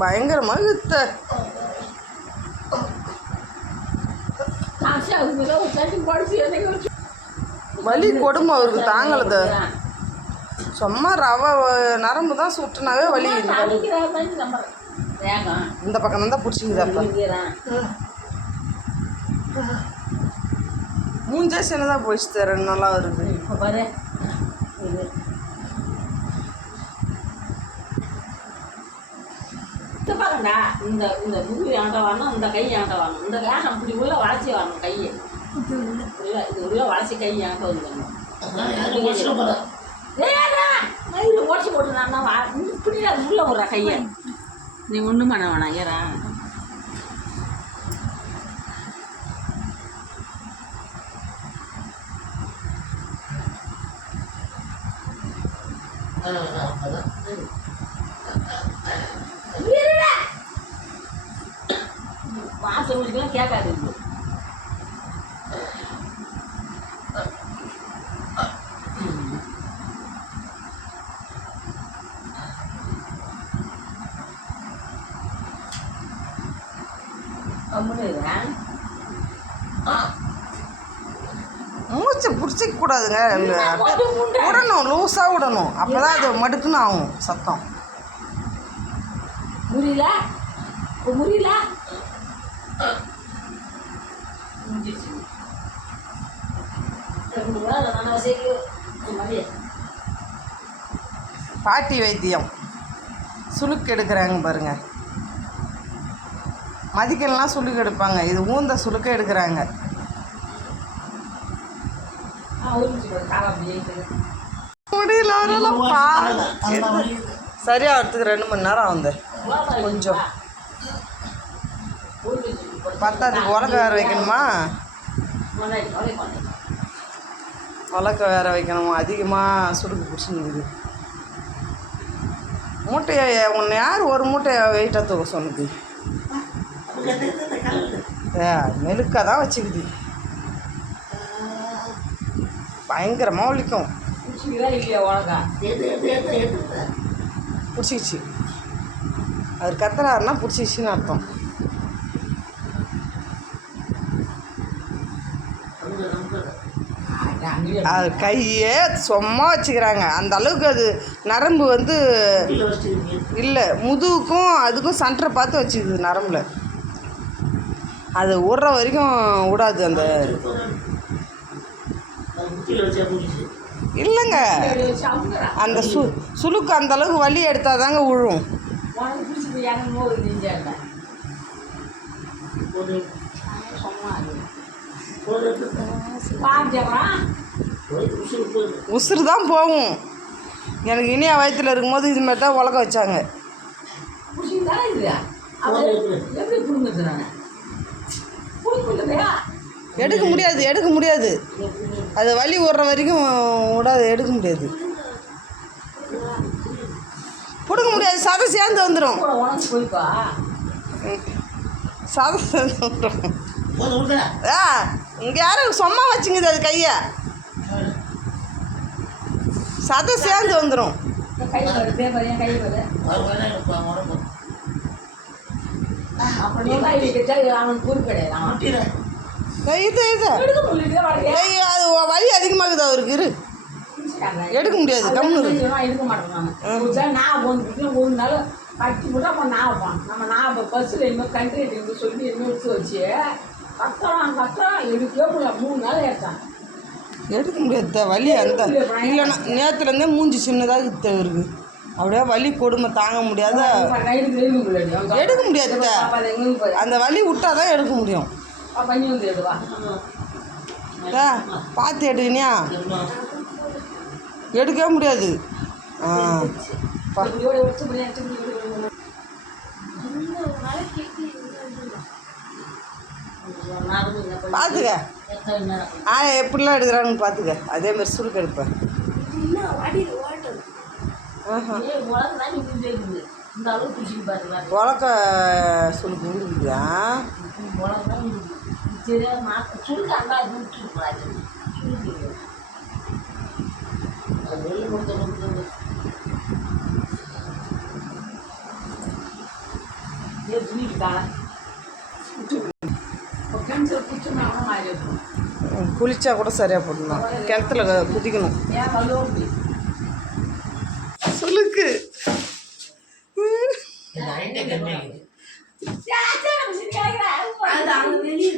பயங்கரமா இழுத்த வலி கொடுமை அவருக்கு தாங்கலது. சும்மா ரவை நரம்பு தான் சுட்டுனாவே வலி. இந்த பக்கம் தான் பிடிச்சிக்குதாப்பா. மூஞ்சே சின்னதாக போயிடுச்சு. 2 நாளா வருது. இந்த இந்த முதுகு ஆண்ட வரணும், இந்த கை ஆண்ட வரணும், இந்த வேகம் இப்படி உள்ள வளைச்சி வரணும். கையை இது உள்ள வளைச்சி கை ஆண்ட வந்துடணும். உடச்சி போட்டு நான் இப்படி அது உள்ள விட்ற கையை. நீ ஒன்றும் பண்ண வேணாம். ஏறா வாசல் முடிக்கலாம் கேட்காது. மூச்சை பிடிச்சிக்க கூடாதுங்க. விடணும், லூஸாக விடணும். அப்போதான் அது மடுக்குன்னு ஆகும் சத்தம். முடியல முடியல. பாட்டி வைத்தியம் சுளுக்கு எடுக்கிறாங்க பாருங்க. மதிக்கெல்லாம் சுளுக்கு எடுப்பாங்க. இது ஊந்த சுளுக்க எடுக்கிறாங்க. முடியல சரியா வரத்துக்கு 2 மணி நேரம் ஆகுது. கொஞ்சம் பத்தாதுக்கு உலக்க வேற வைக்கணுமா? உலக்க வேற வைக்கணுமா? அதிகமாக சுடுக்கு பிடிச்சிருக்குது. மூட்டையை உன்னை யார் ஒரு மூட்டையை வெயிட்டாக தூக்க சொன்னது? மெழுக்காக தான் வச்சுக்குது. பயங்கரமாக வலிக்கும். பிடிச்சிக்கிச்சு. அவர் கத்துறாருன்னா பிடிச்சிக்கிச்சின்னு அர்த்தம். அது கையே சும்மா வச்சுக்கிறாங்க. அந்த அளவுக்கு அது நரம்பு வந்து இல்லை, முதுகுக்கும் அதுக்கும் சென்டரை பார்த்து வச்சுக்குது நரம்பில். அது விட்ற வரைக்கும் விடாது. அந்த இல்லைங்க, அந்த சுளுக்கு அந்த அளவுக்கு வலி எடுத்தால் தாங்க விழும். உசுறு தான் போகும். எனக்கு இனியா வயிற்றுல இருக்கும்போது இது மாதிரி தான் உலக வச்சாங்க. எடுக்க முடியாது, எடுக்க முடியாது. அது வலி விடுற வரைக்கும் விடாது, எடுக்க முடியாது, பிடுங்க முடியாது. சதை சேர்ந்து வந்துடும். சதை சேர்ந்து வந்துடும். இங்கே யாரும் சும்மா வச்சுங்குது அது கையை. சதை சேர்ந்து வந்துடும். இது அது வலி அதிகமாகுது அவருக்கு. இரு, எடுக்க முடியாது. கம்முன்னு எடுக்க மாட்டேன். நான் ஒரு நாள் கட்டி விட்டா அப்போ நான் வைப்பான். நம்ம பஸ்ஸில் இன்னும் கண்ட்ரி சொல்லி எடுத்து வச்சு கத்துறான் எடுக்கவே முடியல. 3 நாள் ஏற்றான். எடுக்க முடியாது. வலி அந்த இல்லைன்னா நேரத்துலேருந்தே மூஞ்சி சின்னதாக இருக்குது. அப்படியே வலி கொடுமை தாங்க முடியாத எடுக்க முடியாது. அந்த வலி விட்டால் தான் எடுக்க முடியும். பார்த்து எடுக்கணியா? எடுக்கவே முடியாது. பார்த்துக்க எப்படிலாம் எடுக்கிறாங்கன்னு பார்த்துக்க. அதேமாதிரி சுருக்கு எடுப்பேன். உலக்க சுருக்கு விடுக்குதா? துணிக்கிட்டாங்க இப்போ கிணத்துல குடிச்சோம்னா அவன் மாதிரி இருக்கும் குளிச்சா கூட சரியாக போடணும் கிணத்துல குதிக்கணும் ஏன் கழுவ முடியும் சொல்லுக்கு அது அங்கே வெளியே